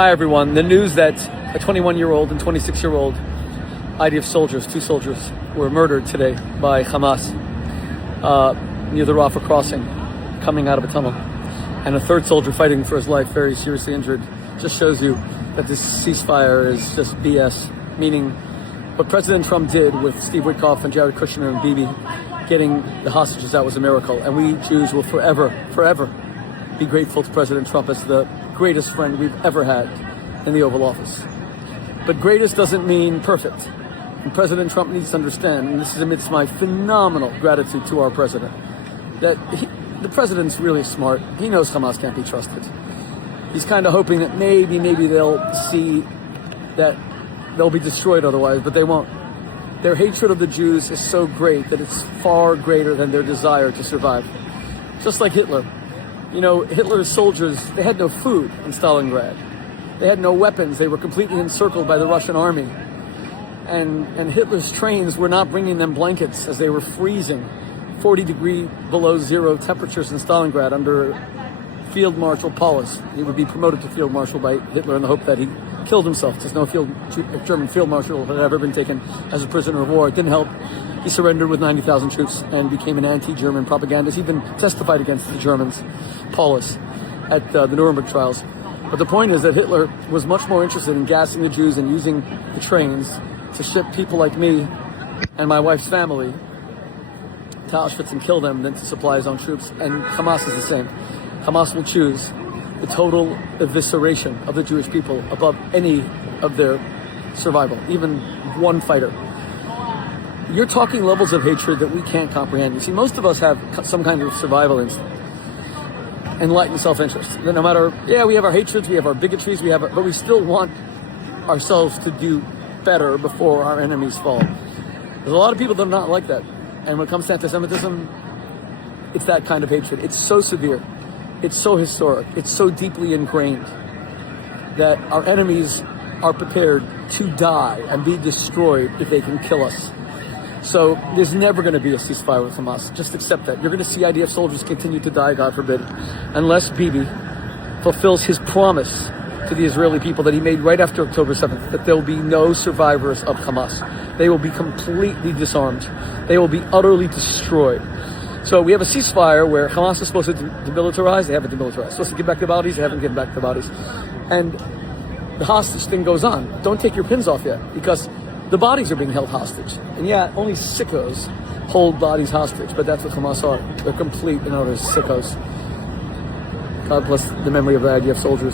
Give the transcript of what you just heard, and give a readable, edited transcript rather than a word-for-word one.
Hi everyone. The news that a 21-year-old and 26-year-old IDF soldiers, two soldiers, were murdered today by Hamas near the Rafah crossing, coming out of a tunnel, and a third soldier fighting for his life, very seriously injured, just shows you that this ceasefire is just BS. Meaning, what President Trump did with Steve Witkoff and Jared Kushner and Bibi, getting the hostages out, was a miracle. And we Jews will forever be grateful to President Trump as the greatest friend we've ever had in the Oval Office. But greatest doesn't mean perfect. And President Trump needs to understand, and this is amidst my phenomenal gratitude to our president, that the president's really smart. He knows Hamas can't be trusted. He's kind of hoping that maybe they'll see that they'll be destroyed otherwise, but they won't. Their hatred of the Jews is so great that it's far greater than their desire to survive. Just like Hitler. You know, Hitler's soldiers, they had no food in Stalingrad. They had no weapons. They were completely encircled by the Russian army. And Hitler's trains were not bringing them blankets as they were freezing 40-degree below zero temperatures in Stalingrad under Field Marshal Paulus. He would be promoted to Field Marshal by Hitler in the hope that he killed himself. There's no German Field Marshal had ever been taken as a prisoner of war. It didn't help. He surrendered with 90,000 troops and became an anti-German propagandist. He even testified against the Germans, Paulus, at the Nuremberg trials. But the point is that Hitler was much more interested in gassing the Jews and using the trains to ship people like me and my wife's family to Auschwitz and kill them than to supply his own troops. And Hamas is the same. Hamas will choose the total evisceration of the Jewish people above any of their survival, even one fighter. You're talking levels of hatred that we can't comprehend. You see, most of us have some kind of survival instinct, enlightened self-interest. That no matter, we have our hatreds, we have our bigotries, but we still want ourselves to do better before our enemies fall. There's a lot of people that are not like that. And when it comes to anti-Semitism, it's that kind of hatred. It's so severe. It's so historic. It's so deeply ingrained that our enemies are prepared to die and be destroyed if they can kill us. So there's never going to be a ceasefire with Hamas. Just accept that. You're going to see IDF soldiers continue to die, God forbid, unless Bibi fulfills his promise to the Israeli people that he made right after October 7th, that there will be no survivors of Hamas. They will be completely disarmed. They will be utterly destroyed. So we have a ceasefire where Hamas is supposed to demilitarize. They haven't demilitarized. Supposed to give back the bodies. They haven't given back the bodies. And the hostage thing goes on. Don't take your pins off yet, because the bodies are being held hostage. And only sickos hold bodies hostage, but that's what Hamas are. They're complete and utter sickos. God bless the memory of the IDF soldiers.